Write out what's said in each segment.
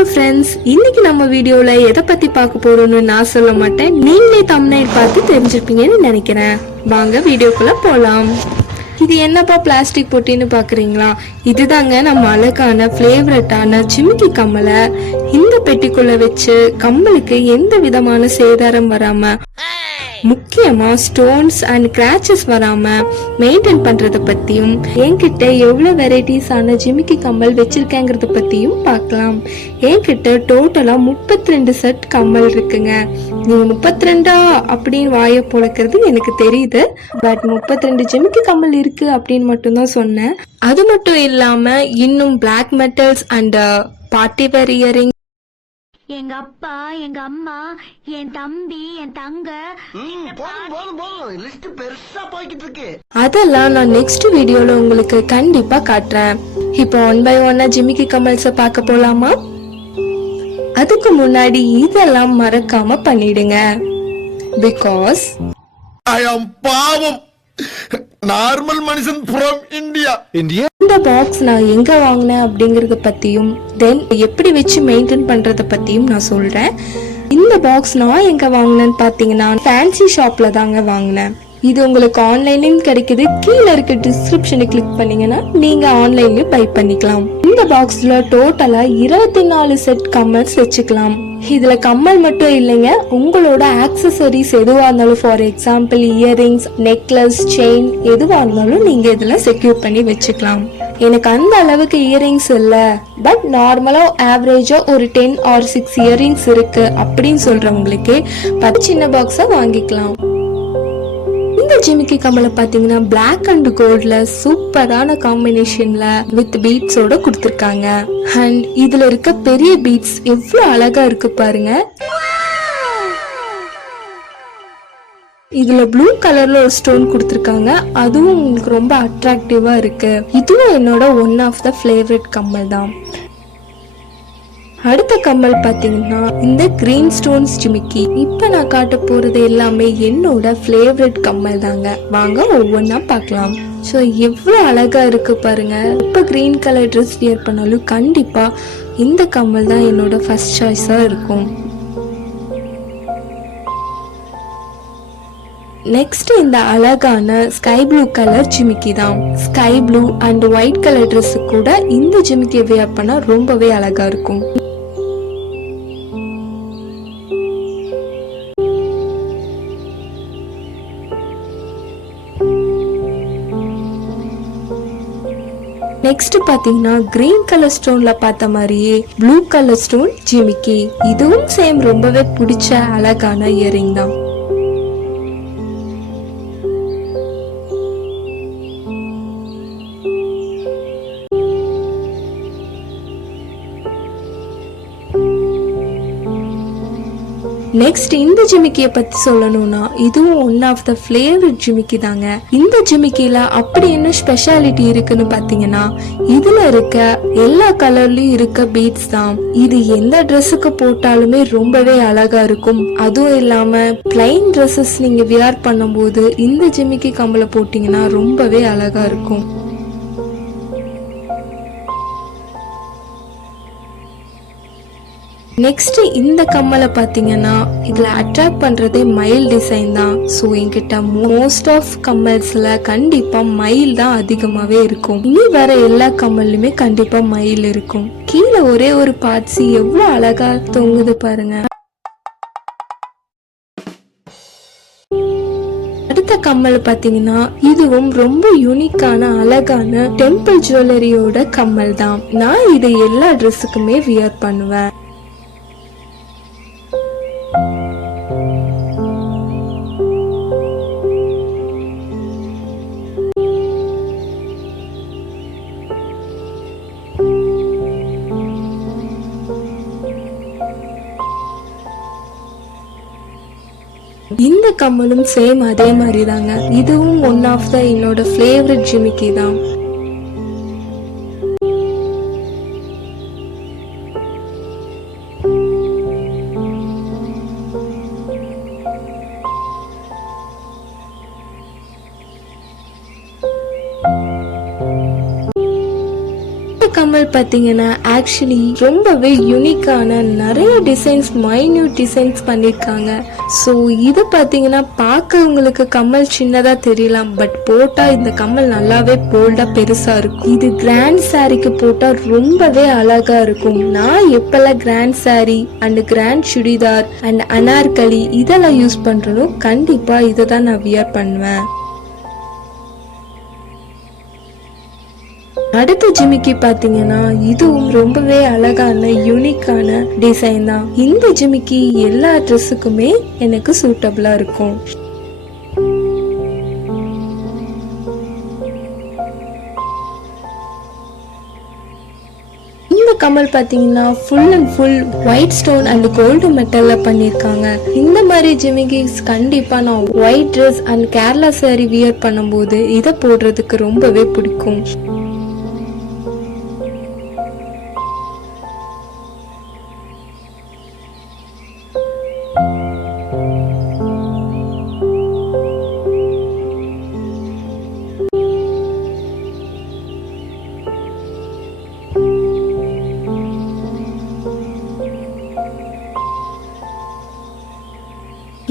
Hello friends, இன்னைக்கு நம்ம வீடியோல எதை பத்தி பார்க்க போறோம்னு நான் சொல்ல மாட்டேன், நீங்களே தம்ப்நெயில் பார்த்து தெரிஞ்சிருப்பீங்கன்னு நினைக்கிறேன். வாங்க வீடியோக்குள்ள போலாம். இது என்னப்பா பிளாஸ்டிக் பொட்டின்னு பாக்குறீங்களா? இதுதாங்க நம்ம அழகான ஃபேவரட்டான ஜிமிக்கி கம்மலை இந்த பெட்டிக்குள்ள வச்சு கம்மலுக்கு எந்த விதமான சேதாரம் வராம, முக்கியமா ஸ்டோன்ஸ் அண்ட் கிராச்சஸ் வராம மெயின்டைன் பண்றத பத்தியும், என்கிட்ட எவ்வளவு வெரைட்டிஸ் ஆன ஜிமிக்கி கம்மல் வச்சிருக்கேங்கிறத பத்தியும் பார்க்கலாம். என்கிட்ட டோட்டலா 32 செட் கம்மல் இருக்குங்க. நீங்க 32 அப்படின்னு வாய பொழக்கிறது எனக்கு தெரியுது, பட் 32 ஜிமிக்கி கம்மல் இருக்கு அப்படின்னு மட்டும்தான் சொன்னேன். அது மட்டும் இல்லாம இன்னும் black metals and party wear earring, எங்க அப்பா, எங்க அம்மா, என் தம்பி, என் தங்க, அதெல்லாம் நான் நெக்ஸ்ட் வீடியோல உங்களுக்கு கண்டிப்பா காட்டுறேன். இப்போ ஒன் பை ஒன்னா ஜிமிக்கி கம்மல்ஸ பார்க்க போலாமா? அதுக்கு முன்னாடி இதெல்லாம் மறக்காம பண்ணிடுங்க. பிகாஸ் I am பாவம் நார்மல் மனுஷன் from India. இந்த பாக்ஸ் நான் எங்க வாங்கினேன் அப்படிங்கறத பத்தியும், தென் எப்படி வச்சு மெயின்டைன் பண்றத பத்தியும் நான் சொல்றேன். இந்த பாக்ஸ் நான் எங்க வாங்கினேன்னு பாத்தீங்கன்னா ஃபேன்சி ஷாப்ல தாங்க வாங்கினேன். இது உங்களுக்கு ஆன்லைன்லயும் கிடைக்குது. கீழே இருக்க டிஸ்கிரிப்ஷனை கிளிக் பண்ணீங்கன்னா நீங்க ஆன்லைன்லயும் பை பண்ணிக்கலாம். இந்த பாக்ஸ்ல டோட்டலா 24 செட் கம்மல்ஸ் வச்சுக்கலாம். இதுல கம்மல் மட்டும் இல்லைங்க, உங்களோட ஆக்சசரிஸ் எதுவா இருந்தாலும், for example earrings, necklace, chain எதுவா இருந்தாலும் நீங்க இதுல செக்யூர் பண்ணி வச்சுக்கலாம். எனக்கு அந்த அளவுக்கு இயரிங்ஸ் இல்ல, பட் நார்மலா ஆவரேஜா ஒரு 10 or 6 இயரிங்ஸ் இருக்கு அப்படின்னு சொல்றவங்களுக்கு சின்ன பாக்ஸா வாங்கிக்கலாம். இந்த ஜிமிக்கி கம்மலை பாத்தீங்கன்னா பிளாக் அண்ட் கோல்ட்ல சூப்பரான காம்பினேஷன்ல வித் பீட்ஸோட கொடுத்திருக்காங்க. அண்ட் இதுல இருக்க பெரிய பீட்ஸ் எவ்வளவு அழகா இருக்கு பாருங்க. இதுல ப்ளூ கலர்ல ஒரு ஸ்டோன் கொடுத்திருக்காங்க, அதுவும் உங்களுக்கு ரொம்ப அட்ராக்டிவா இருக்கு. இதுவும் என்னோட ஒன் ஆஃப் த ஃபேவரட் கம்மல் தான். அடுத்த கம்மல் பாத்தீங்கன்னா இந்த கிரீன் ஸ்டோன்ஸ் ஜிமிக்கி. இப்ப நான் காட்ட போறது எல்லாமே என்னோட ஃபேவரட் கம்மல் தாங்க. வாங்க ஒவ்வொன்னா பார்க்கலாம். ஸோ எவ்வளவு அழகா இருக்கு பாருங்க. இப்ப கிரீன் கலர் ட்ரெஸ் வியர் பண்ணாலும் கண்டிப்பா இந்த கம்மல் தான் என்னோட ஃபர்ஸ்ட் சாய்ஸா இருக்கும். நெக்ஸ்ட் இந்த அழகான ஸ்கை ப்ளூ கலர் ஜிமிக்கி தான். Sky blue and white colour dress கூட இந்த ஜிமிக்கி வியர் பண்ணா ரொம்பவே அழகா இருக்கும். நெக்ஸ்ட் பாத்தீங்கன்னா கிரீன் கலர் ஸ்டோன்ல பார்த்த மாதிரியே ப்ளூ கலர் ஸ்டோன் ஜிமிக்கி. இதுவும் சேம் ரொம்பவே பிடிச்ச அழகான இயரிங் தான். நெக்ஸ்ட் இந்த ஜிமிக்கிய பத்தி சொல்லணும்னா இதுவும் ஒன் ஆஃப் த ஃபேவரட் ஜிமிக்கி தாங்க. இந்த ஜிமிக்கில அப்படி என்ன ஸ்பெஷாலிட்டி இருக்குன்னு பாத்தீங்கன்னா இதுல இருக்க எல்லா கலர்லயும் இருக்க பீட்ஸ் தான். இது எந்த ட்ரெஸ்ஸுக்கு போட்டாலுமே ரொம்பவே அழகா இருக்கும். அதுவும் இல்லாம பிளைன் ட்ரெஸ்ஸஸ் நீங்க வியர் பண்ணும்போது இந்த ஜிமிக்கி கம்மலை போட்டீங்கன்னா ரொம்பவே அழகா இருக்கும். நெக்ஸ்ட் இந்த கம்மலை பாத்தீங்கன்னா இதுல அட்ராக்ட் பண்றதே மயில் டிசைன் தான். ஸோ என்கிட்ட மோஸ்ட் ஆஃப் கம்மல்ஸ்ல கண்டிப்பா மயில் தான் அதிகமாவே இருக்கும். இனி வர எல்லா கம்மல்லுமே கண்டிப்பா மயில் இருக்கும். கீழே ஒரே ஒரு பார்ட்ஸ் எவ்வளவு அழகா தொங்குது பாருங்க. அடுத்த கம்மல் பாத்தீங்கன்னா இதுவும் ரொம்ப யூனிக்கான அழகான டெம்பிள் ஜுவல்லரியோட கம்மல் தான். நான் இதை எல்லா ட்ரெஸ்ஸுக்குமே வியர் பண்ணுவேன். இந்த கம்மலும் சேம் அதே மாதிரி தாங்க. இதுவும் ஒன் ஆஃப் த என்னோட ஃபேவரட் ஜிமிக்கி தான். கம்மல் பாத்தீங்கன்னா ஆக்சுவலி ரொம்பவே யூனிக்கான நிறைய டிசைன்ஸ், மைன்யூட் டிசைன்ஸ் பண்ணிருக்காங்க. ஸோ இது பாத்தீங்கன்னா பார்க்கவங்களுக்கு கம்மல் சின்னதா தெரியலாம், பட் போட்டா இந்த கம்மல் நல்லாவே போல்டா பெருசா இருக்கும். இது கிராண்ட் சாரிக்கு போட்டா ரொம்பவே அழகா இருக்கும். நான் எப்பெல்லாம் grand sari and grand churidar and anarkali இதெல்லாம் யூஸ் பண்றனோ கண்டிப்பா இதை தான் நான் வியர் பண்ணுவேன். அடுத்த ஜிமிக்கி பாத்தீங்கன்னா இதுவும் ரொம்பவே அழகான யூனிக்கான டிசைன் தான். இந்த ஜிமிக்கி எல்லா ட்ரெஸ்ஸுக்குமே எனக்கு சூட்டபிளா இருக்கும். இந்த கம்மல் பாத்தீங்கன்னா full and full white stone and gold மெட்டல்ல பண்ணிருக்காங்க. இந்த மாதிரி ஜிமிக்கிஸ் கண்டிப்பா நான் white dress and Kerala sari wear பண்ணும்போது இதை போடுறதுக்கு ரொம்பவே பிடிக்கும்.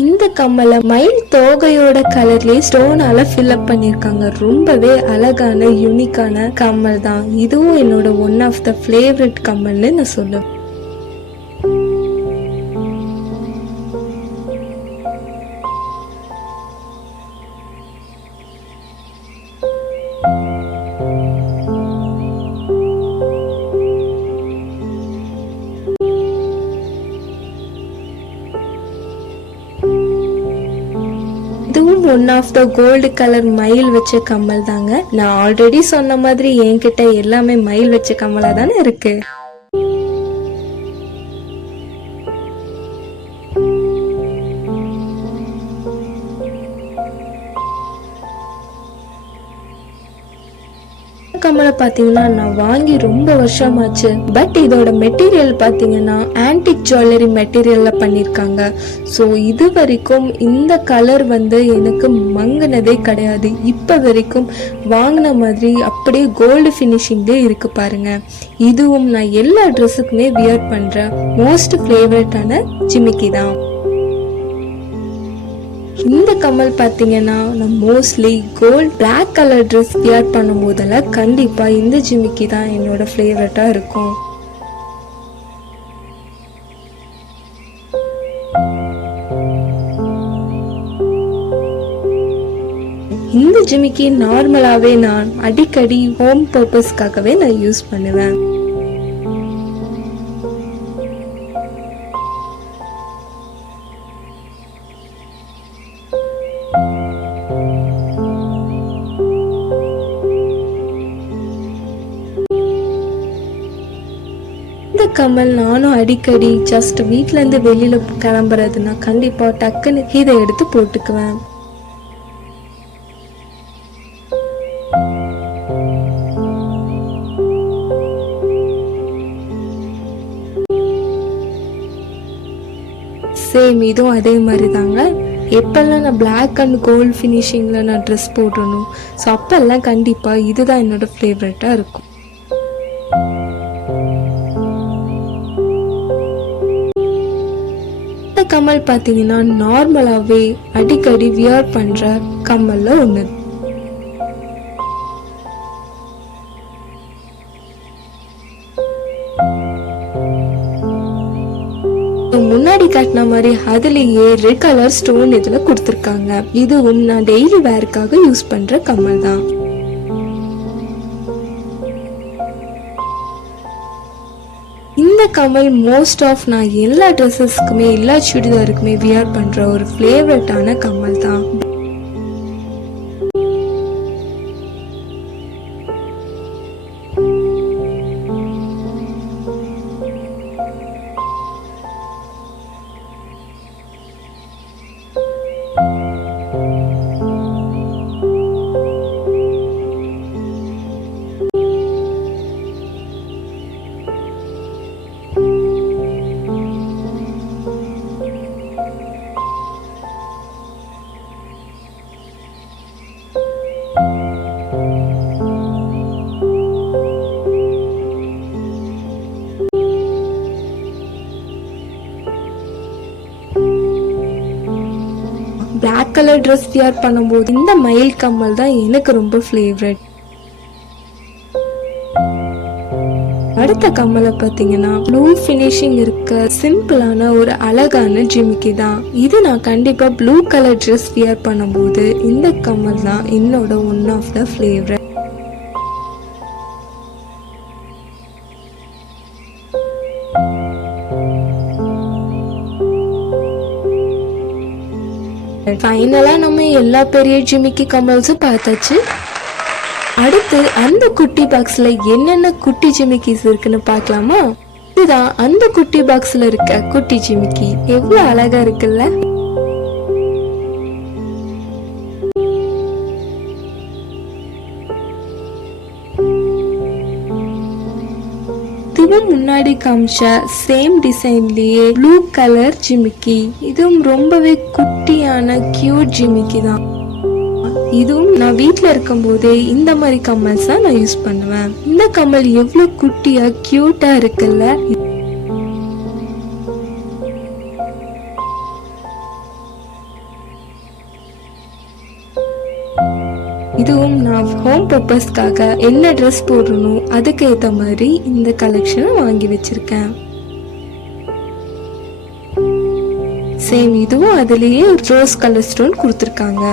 இந்த கம்மலை மயில் தோகையோட கலர்லயே ஸ்டோனால ஃபில் அப் பண்ணிருக்காங்க. ரொம்பவே அழகான யூனிக்கான கம்மல் தான். இதுவும் என்னோட ஒன் ஆஃப் த ஃபேவரட் கம்மல்னு நான் சொல்லுவேன். இதுவும் one of the gold colour மயில் வச்ச கம்மல் தாங்க. நான் ஆல்ரெடி சொன்ன மாதிரி என்கிட்ட எல்லாமே மயில் வச்ச கம்மலா தானே இருக்கு. கம்மலை பாத்தீங்கன்னா நான் வாங்கி ரொம்ப வருஷமாச்சு. பட் இதோட மெட்டீரியல் பாத்தீங்கன்னா ஆன்டிக் ஜுவல்லரி மெட்டீரியல்ல பண்ணிருக்காங்க. ஸோ இது வரைக்கும் இந்த கலர் எனக்கு மங்கினதே கிடையாது. இப்ப வரைக்கும் வாங்கின மாதிரி அப்படியே கோல்டு ஃபினிஷிங்லேயே இருக்கு பாருங்க. இதுவும் நான் எல்லா ட்ரெஸ்ஸுக்குமே வியர் பண்ற மோஸ்ட் ஃபேவரட்டான ஜிமிக்கி தான். இந்த கம்மல் பாத்தீங்கன்னா நான் mostly gold black colour dress wear பண்ணும் போதெல்லாம் கண்டிப்பா இந்த ஜிமிக்கி தான் என்னோட ஃபேவரட்டா இருக்கும். இந்த ஜிமிக்கி நார்மலாவே நான் அடிக்கடி ஹோம் பர்பஸ்க்காகவே நான் யூஸ் பண்ணுவேன். இந்த கம்மல் நானும் அடிக்கடி ஜஸ்ட் வீட்ல இருந்து வெளியில கிளம்புறதுன்னா கண்டிப்பா டக்குன்னு இதை எடுத்து போட்டுக்குவேன். சேம் இதுவும் அதே மாதிரி தாங்க. எப்பெல்லாம் நான் பிளாக் அண்ட் கோல்ட் ஃபினிஷிங்ல நான் ட்ரெஸ் போடணும், ஸோ அப்பெல்லாம் கண்டிப்பா இதுதான் என்னோட ஃபேவரட்டா இருக்கும். கம்மல் பாத்தீங்கன்னா நார்மலாவே அடிக்கடி வியர் பண்ற கம்மல்ல ஒண்ணு. முன்னாடி காட்டின மாதிரி அதுலயே ரெட் கலர் ஸ்டோன் இதுல கொடுத்திருக்காங்க. இதுவும் நான் டெய்லி வேர்க்காக யூஸ் பண்ற கம்மல் தான். இந்த கம்மல் மோஸ்ட் ஆஃப் நான் எல்லா ட்ரெஸ்ஸஸ்க்குமே எல்லா சுடிதாருக்குமே வியர் பண்ற ஒரு ஃபேவரட்டான கம்மல் தான். பிளாக் கலர் ட்ரெஸ் வியர் பண்ணும்போது இந்த மயில் கம்மல் தான் எனக்கு ரொம்ப ஃபேவரட். அடுத்த கம்மலை பார்த்தீங்கன்னா ப்ளூ ஃபினிஷிங் இருக்க சிம்பிளான ஒரு அழகான ஜிமிக்கி தான். இது நான் கண்டிப்பா ப்ளூ கலர் ட்ரெஸ் வியர் பண்ணும்போது இந்த கம்மல் தான் என்னோட ஒன் ஆஃப் த ஃபேவரட். ஃபைனலா நம்ம எல்லா பெரிய ஜிமிக்கி கம்மல்ஸும் பார்த்தாச்சு. அடுத்து அந்த குட்டி பாக்ஸ்ல என்னென்ன குட்டி ஜிமிக்கிஸ் இருக்குன்னு பார்க்கலாமா? இதுதான் அந்த குட்டி பாக்ஸ்ல இருக்க குட்டி ஜிமிக்கி. எவ்வளவு அழகா இருக்குல்ல? இதுவும் முன்னாடி காமிச்ச சேம் டிசைன்லயே ப்ளூ கலர் ஜிமிக்கி. இதுவும் ரொம்பவே குட்டியான கியூட் ஜிமிக்கி தான். இதுவும் நான் வீட்டுல இருக்கும் போதே இந்த மாதிரி கம்மல்ஸ் தான் நான் யூஸ் பண்ணுவேன். இந்த கம்மல் எவ்வளவு குட்டியா கியூட்டா இருக்குல்ல? இதுவும் நான் ஹோம் பர்பஸ்க்காக என்ன ட்ரெஸ் போடணும் அதுக்கு ஏத்த மாதிரி இந்த கலெக்ஷனை வாங்கி வச்சிருக்கேன். சேம் இதுவும் அதுலயே ரோஸ் கலர் ஸ்டோன் கொடுத்திருக்காங்க.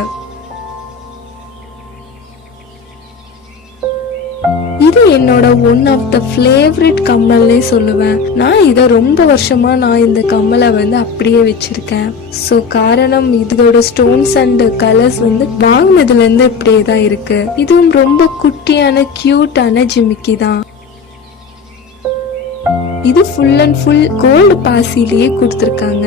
இது என்னோட ஒன் ஆஃப் த ஃபேவரட் கம்மல்னே சொல்லுவேன். நான் இதை ரொம்ப வருஷமா நான் இந்த கம்மலை அப்படியே வச்சிருக்கேன். ஸோ காரணம் இதோட ஸ்டோன்ஸ் அண்ட் கலர்ஸ் வாங்கினதுல இருந்து இப்படியே தான் இருக்கு. இதுவும் ரொம்ப குட்டியான கியூட்டான ஜிமிக்கி தான். இது ஃபுல் அண்ட் ஃபுல் கோல்டு பாசிலேயே கொடுத்துருக்காங்க.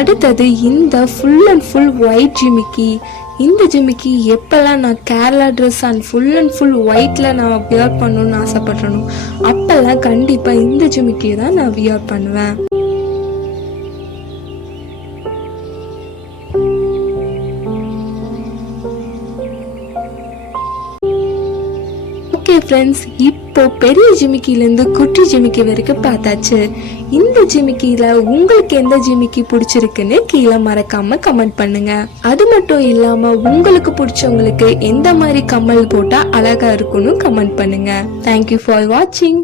அடுத்தது இந்த ஃபுல் அண்ட் ஃபுல் ஒயிட் ஜிமிக்கி. இந்த ஜிமிக்கி எப்பெல்லாம் நான் Kerala dress and full and full ஒயிட்ல நான் வியர் பண்ணணும்னு ஆசைப்படுறேனோ அப்பெல்லாம் கண்டிப்பா இந்த ஜிமிக்கியை தான் நான் வியர் பண்ணுவேன். ஓகே ஃப்ரெண்ட்ஸ், இப்போ பெரிய ஜிமிக்கிலேருந்து குட்டி ஜிமிக்கி வரைக்கும் பார்த்தாச்சு. இந்த ஜிமிக்கில உங்களுக்கு எந்த ஜிமிக்கி பிடிச்சிருக்குன்னு கீழே மறக்காம கமெண்ட் பண்ணுங்க. அது மட்டும் இல்லாம உங்களுக்கு பிடிச்சவங்களுக்கு எந்த மாதிரி கம்மல் போட்டா அழகா இருக்குன்னு கமெண்ட் பண்ணுங்க. தேங்க்யூ ஃபார் வாட்சிங்.